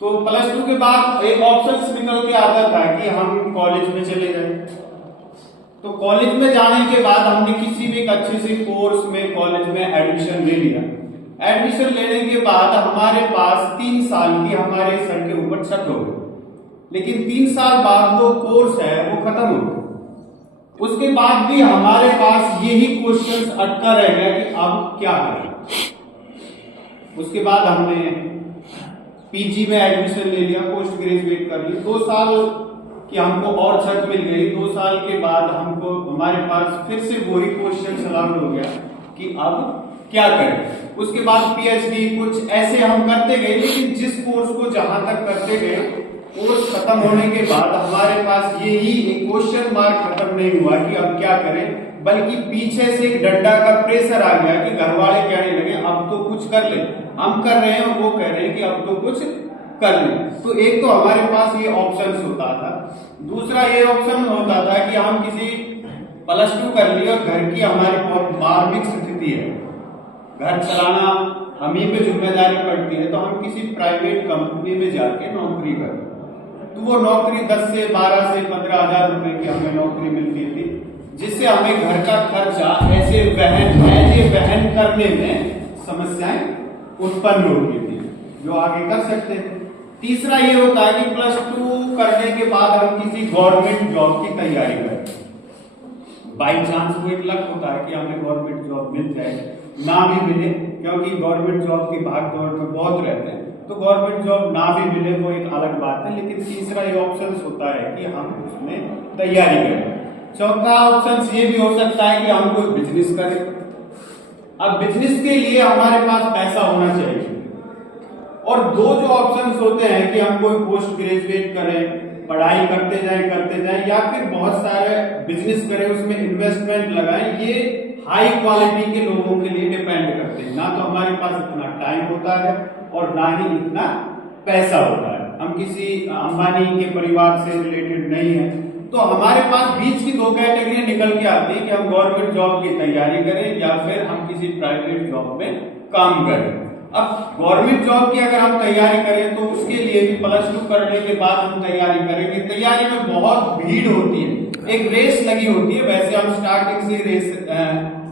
तो plus two के बाद एक ऑप्शन निकल के आता था कि हम कॉलेज में चले जाए। तो कॉलेज में जाने के बाद हमने किसी भी अच्छे से कोर्स में कॉलेज में एडमिशन ले लिया। एडमिशन लेने के बाद हमारे पास 3 साल की हमारे सर के ऊपर छत हो गई, लेकिन 3 साल बाद वो कोर्स है वो खत्म हो गया। उसके बाद भी हमारे पास यही क्वेश्चन अटका रह गया कि अब क्या करें। उसके बाद हमने पीजी में एडमिशन ले लिया, पोस्ट ग्रेजुएट कर ली। 2 साल की हमको और छत मिल गई। 2 साल के बाद हमको हमारे पास फिर से वही क्वेश्चन सवाल हो गया कि अब क्या करें। उसके बाद पीएचडी कुछ ऐसे हम करते गए, लेकिन जिस कोर्स को जहां तक करते गए, कोर्स खत्म होने के बाद हमारे पास यही एक क्वेश्चन मार्क खत्म नहीं हुआ कि अब क्या करें, बल्कि पीछे से एक डंडा का प्रेशर आ गया कि घर वाले कहने लगे अब तो कुछ कर ले। हम कर रहे हैं और वो कह रहे हैं कि अब तो कुछ कर ले। तो एक तो हमारे पास ये ऑप्शन होता था। दूसरा ये ऑप्शन होता था कि हम किसी प्लस टू कर लिए और घर की हमारी बहुत मार्मिक स्थिति है, घर चलाना हम ही पे जिम्मेदारी पड़ती है, तो हम किसी प्राइवेट कंपनी में जाके नौकरी करें। तो वो नौकरी 10 से 12 से 15 हजार रुपए की हमें नौकरी मिलती थी, जिससे हमें घर का खर्चा ऐसे वहन करने में समस्याएं उत्पन्न होती थी, जो आगे कर सकते थे। तीसरा ये होता है कि प्लस टू करने के बाद हम किसी गवर्नमेंट जॉब की तैयारी करें। बाई चांस वो एक लक होता है कि हमें गवर्नमेंट जॉब मिल जाए, ना भी मिले, क्योंकि गवर्नमेंट जॉब की भाग दौड़ में बहुत रहते हैं, तो गवर्नमेंट जॉब ना भी मिले वो एक अलग बात है। लेकिन तीसरा ये ऑप्शन होता है कि हम उसमें तैयारी करें। चौथा ऑप्शन ये भी हो सकता है कि हम कोई बिजनेस करें। अब बिजनेस के लिए हमारे पास पैसा होना चाहिए। और 2 जो ऑप्शंस होते हैं कि हम कोई पोस्ट ग्रेजुएट करें, पढ़ाई करते जाएं, या फिर बहुत सारे बिजनेस करें, उसमें इन्वेस्टमेंट लगाएं, ये हाई क्वालिटी के लोगों के लिए डिपेंड करते हैं। ना तो हमारे पास इतना टाइम होता है और ना ही इतना पैसा होता है। हम किसी अंबानी के परिवार से रिलेटेड नहीं है, तो हमारे पास बीच की 2 कैटेगरी निकल के आती है कि हम गवर्नमेंट जॉब की तैयारी करें या फिर हम किसी प्राइवेट जॉब में काम करें। अब गवर्नमेंट जॉब की अगर हम तैयारी करें तो उसके लिए भी प्लस टू करने के बाद हम तैयारी करेंगे। तैयारी में बहुत भीड़ होती है, एक रेस लगी होती है। वैसे हम स्टार्टिंग से रेस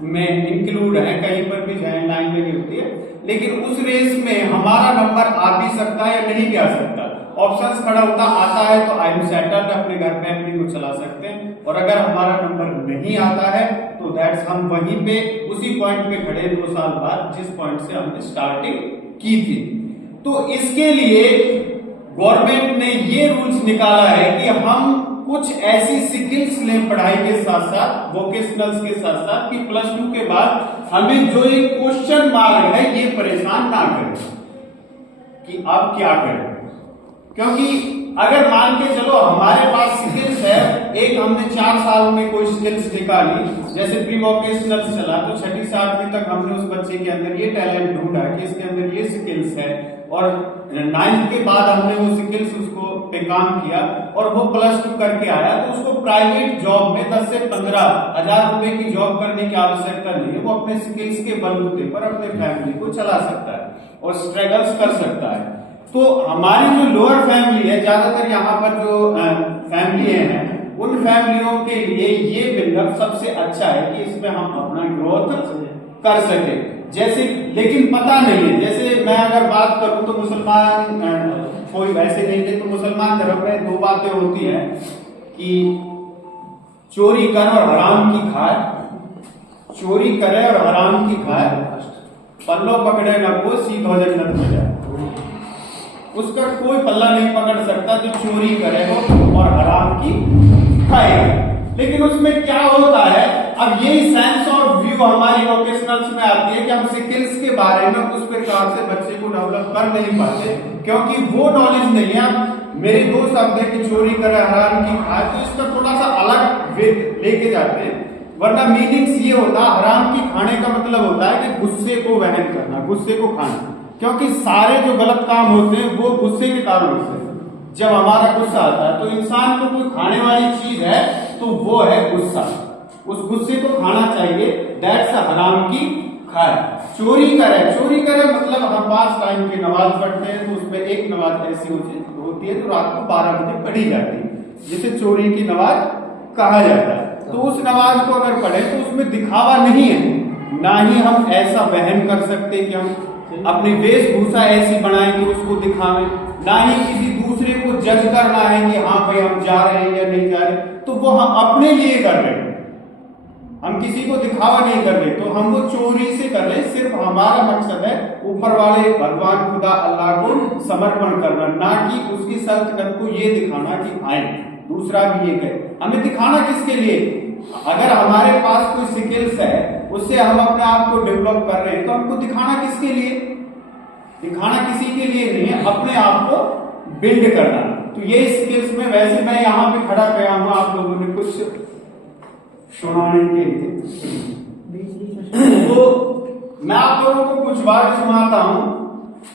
में इंक्लूड है, कहीं पर भी जाए लाइन लगी होती है, लेकिन उस रेस में हमारा नंबर आ भी सकता है या नहीं भी आ सकता। ऑप्शंस खड़ा होता आता है तो आई एम सेटल्ड, अपने घर फैमिली को चला सकते हैं। और अगर हमारा नंबर नहीं आता है तो दैट्स हम वहीं पे उसी पॉइंट पे खड़े 2 साल बाद, जिस पॉइंट से हमने स्टार्टिंग की थी। तो इसके लिए गवर्नमेंट ने ये रूल्स निकाला है कि हम कुछ ऐसी स्किल्स लें पढ़ाई के साथ साथ, वोकेशनल्स के साथ साथ, कि प्लस टू के बाद हमें जो एक क्वेश्चन मार्क है ये परेशान ना करे कि अब क्या करें। क्योंकि अगर मान के चलो हमारे पास स्किल्स है, एक हमने 4 साल में कोई स्किल्स निकाली, जैसे प्री वोकेशनल चला तो 6ठी 7वीं तक हमने उस बच्चे के अंदर ये टैलेंट ढूंढा कि इसके अंदर ये स्किल्स है, और 9th के बाद हमने वो स्किल्स उसको पे काम किया और वो प्लस 2 करके आया, तो उसको प्राइवेट जॉब में 10 से 15 हजार रुपए की जॉब करने की आवश्यकता नहीं है। वो अपने स्किल्स के बलबूते पर अपने फैमिली को चला सकता है और स्ट्रगल्स कर सकता है। तो हमारी जो लोअर फैमिली है, ज्यादातर यहाँ पर जो फैमिली है, उन फैमिलियों के लिए ये बिल्डअप सबसे अच्छा है कि इसमें हम अपना ग्रोथ कर सके। जैसे लेकिन पता नहीं है, जैसे मैं अगर बात करूं तो मुसलमान कोई वैसे नहीं थे, तो मुसलमान धर्म में 2 बातें होती हैं कि चोरी कर और हराम की खाए, चोरी करे और हराम की खाए, पल्लो पकड़े न को सीधो जन्नत में जाए। उसका कोई पल्ला नहीं पकड़ सकता जो चोरी करेगा और हराम की खाएगा। लेकिन उसमें क्या होता है, अब यही सेंस और व्यू हमारी वोकेशनल्स में आती है कि हम स्किल्स के बारे में उस प्रकार से बच्चे को डेवलप कर नहीं पाते, क्योंकि वो नॉलेज नहीं है। मेरे 2 शब्द है कि चोरी करे हराम की खाए, तो इसका थोड़ा सा अलग वे लेके जाते हैं। वरना मीनिंग्स ये होता, हराम की खाने का मतलब होता है कि गुस्से को वहन करना, गुस्से को खाना, क्योंकि सारे जो गलत काम होते हैं वो गुस्से के कारण होते हैं। जब हमारा गुस्सा आता है तो इंसान को कोई खाने वाली चीज है तो वो है गुस्सा, उस गुस्से को खाना चाहिए, दैट्स हराम की खाए। चोरी करे मतलब हम 5 टाइम की नमाज पढ़ते हैं तो उसमें एक नमाज ऐसी होती है जो रात को 12 बजे पढ़ी जाती है, जिसे चोरी की नमाज कहा जाता है। तो उस नमाज को अगर पढ़े तो उसमें दिखावा नहीं है, ना ही हम ऐसा वहन कर सकते कि हम अपनी वेशभूषा ऐसी बनाएं कि उसको दिखावें, ना ही किसी दूसरे को जज करना है कि हाँ भाई हम जा रहे हैं या नहीं जा रहे, तो वो हम अपने लिए कर रहे हैं, हम किसी को दिखावा नहीं कर रहे, तो हम वो चोरी से कर रहे। सिर्फ हमारा मकसद है ऊपर वाले भगवान खुदा अल्लाह को समर्पण करना, ना कि उसकी सल्तनत को ये दिखाना कि आए दूसरा भी ये कहे। हमें दिखाना किसके लिए? अगर हमारे पास कोई स्किल्स है, उससे हम अपने आप को डेवलप कर रहे हैं, तो हमको दिखाना किसके लिए? दिखाना किसी के लिए नहीं है, अपने आप को बिल्ड करना। तो ये स्किल्स में वैसे मैं यहाँ पे खड़ा गया हूँ आप लोगों ने कुछ सुनाने के लिए, तो मैं आप लोगों को कुछ वर्ड सुनाता हूँ